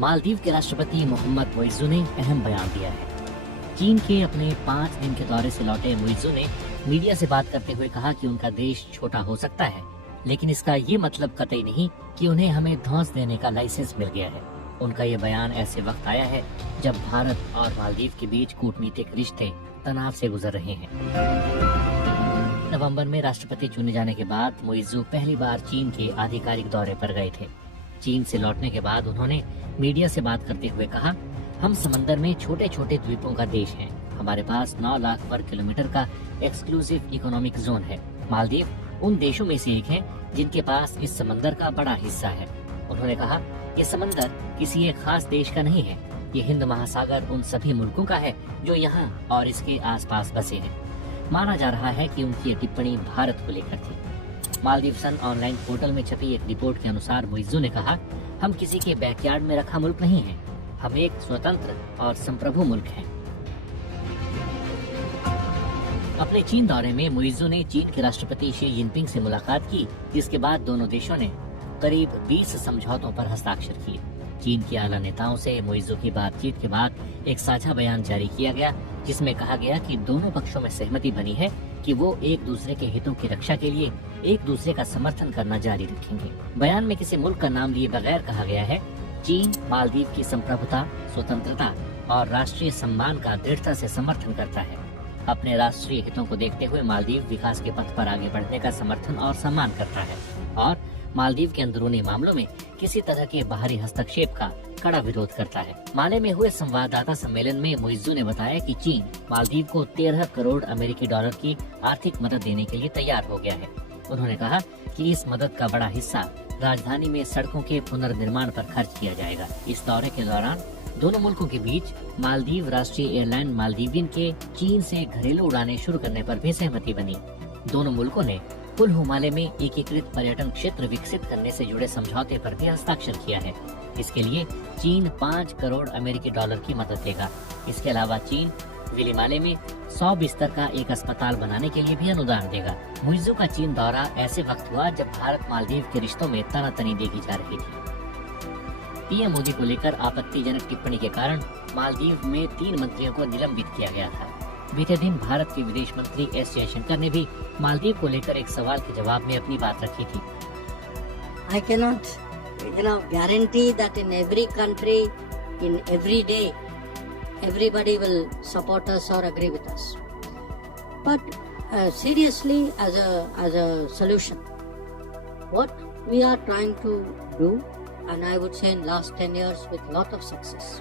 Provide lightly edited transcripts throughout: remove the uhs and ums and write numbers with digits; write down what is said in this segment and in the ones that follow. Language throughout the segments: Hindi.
मालदीव के राष्ट्रपति मोहम्मद मुइज़्ज़ू ने अहम बयान दिया है। चीन के अपने 5 दिन के दौरे से लौटे मुइज़्ज़ू ने मीडिया से बात करते हुए कहा कि उनका देश छोटा हो सकता है, लेकिन इसका ये मतलब कतई नहीं कि उन्हें हमें धौंस देने का लाइसेंस मिल गया है। उनका ये बयान ऐसे वक्त आया है जब भारत और मालदीव के बीच कूटनीतिक रिश्ते तनाव से गुजर रहे हैं। नवंबर में राष्ट्रपति चुने जाने के बाद मुइज़्ज़ू पहली बार चीन के आधिकारिक दौरे पर गए थे। चीन से लौटने के बाद उन्होंने मीडिया से बात करते हुए कहा, हम समंदर में छोटे छोटे द्वीपों का देश हैं। हमारे पास 9 लाख वर्ग किलोमीटर का एक्सक्लूसिव इकोनॉमिक जोन है। मालदीव उन देशों में से एक है जिनके पास इस समंदर का बड़ा हिस्सा है। उन्होंने कहा, ये समंदर किसी एक खास देश का नहीं है। ये हिंद महासागर उन सभी मुल्कों का है जो यहाँ और इसके आसपास बसे हैं। माना जा रहा है कि उनकी ये टिप्पणी भारत को लेकर थी। मालदीव सन ऑनलाइन पोर्टल में छपी एक रिपोर्ट के अनुसार मुइज़्ज़ू ने कहा, हम किसी के बैकयार्ड में रखा मुल्क नहीं है। हम एक स्वतंत्र और संप्रभु मुल्क हैं। अपने चीन दौरे में मुइज़्ज़ू ने चीन के राष्ट्रपति शी जिनपिंग से मुलाकात की, जिसके बाद दोनों देशों ने करीब 20 समझौतों पर हस्ताक्षर किए। चीन के आला नेताओं से मुइज़्ज़ू की बातचीत के बाद एक साझा बयान जारी किया गया, जिसमें कहा गया कि दोनों पक्षों में सहमति बनी है कि वो एक दूसरे के हितों की रक्षा के लिए एक दूसरे का समर्थन करना जारी रखेंगे। बयान में किसी मुल्क का नाम लिए बगैर कहा गया है, चीन मालदीव की संप्रभुता, स्वतंत्रता और राष्ट्रीय सम्मान का दृढ़ता से समर्थन करता है। अपने राष्ट्रीय हितों को देखते हुए मालदीव विकास के पथ पर आगे बढ़ने का समर्थन और सम्मान करता है और मालदीव के अंदरूनी मामलों में किसी तरह के बाहरी हस्तक्षेप का कड़ा विरोध करता है। माले में हुए संवाददाता सम्मेलन में मुइज़्ज़ू ने बताया कि चीन मालदीव को 13 करोड़ अमेरिकी डॉलर की आर्थिक मदद देने के लिए तैयार हो गया है। उन्होंने कहा कि इस मदद का बड़ा हिस्सा राजधानी में सड़कों के पुनर्निर्माण पर खर्च किया जाएगा। इस दौरे के दौरान दोनों मुल्कों के बीच मालदीव राष्ट्रीय एयरलाइन मालदीवियन के चीन से घरेलू उड़ानें शुरू करने पर भी सहमति बनी। दोनों मुल्कों ने कुल्लू माले में एकीकृत पर्यटन क्षेत्र विकसित करने से जुड़े समझौते पर भी हस्ताक्षर किया है। इसके लिए चीन 5 करोड़ अमेरिकी डॉलर की मदद देगा। इसके अलावा चीन विलीमाले में 100 बिस्तर का एक अस्पताल बनाने के लिए भी अनुदान देगा। मुइज़्ज़ू का चीन दौरा ऐसे वक्त हुआ जब भारत मालदीव के रिश्तों में तनातनी देखी जा रही थी। पीएम मोदी को लेकर आपत्तिजनक टिप्पणी के कारण मालदीव में 3 मंत्रियों को निलंबित किया गया था। बीते दिन भारत के विदेश मंत्री एस जयशंकर ने भी मालदीव को लेकर एक सवाल के जवाब में अपनी बात रखी थी। I cannot, guarantee that in every country, in every day, everybody will support us or agree with us. But seriously, as a solution, what we are trying to do, and I would say in last 10 years with lot of success,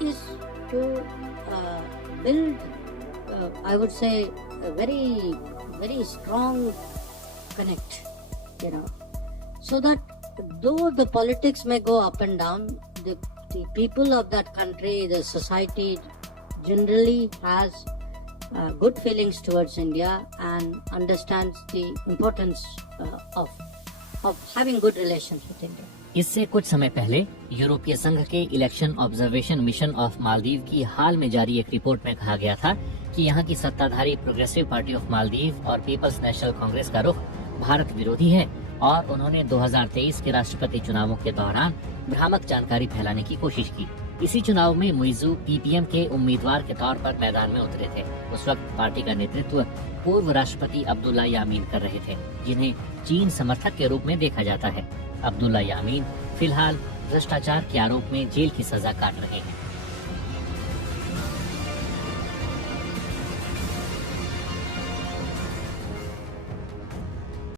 is to build, I would say, a very, very strong connect, so that though the politics may go up and down, the people of that country, the society generally has good feelings towards India and understands the importance of having good relations with India. इससे कुछ समय पहले यूरोपीय संघ के election observation mission of Maldives की हाल में जारी एक रिपोर्ट में कहा गया था कि यहाँ की सत्ताधारी प्रोग्रेसिव पार्टी ऑफ मालदीव और पीपल्स नेशनल कांग्रेस का रुख भारत विरोधी है और उन्होंने 2023 के राष्ट्रपति चुनावों के दौरान भ्रामक जानकारी फैलाने की कोशिश की। इसी चुनाव में मुइज़्ज़ू पीपीएम के उम्मीदवार के तौर पर मैदान में उतरे थे। उस वक्त पार्टी का नेतृत्व पूर्व राष्ट्रपति अब्दुल्ला यामीन कर रहे थे, जिन्हें चीन समर्थक के रूप में देखा जाता है। अब्दुल्ला यामीन फिलहाल भ्रष्टाचार के आरोप में जेल की सजा काट रहे हैं।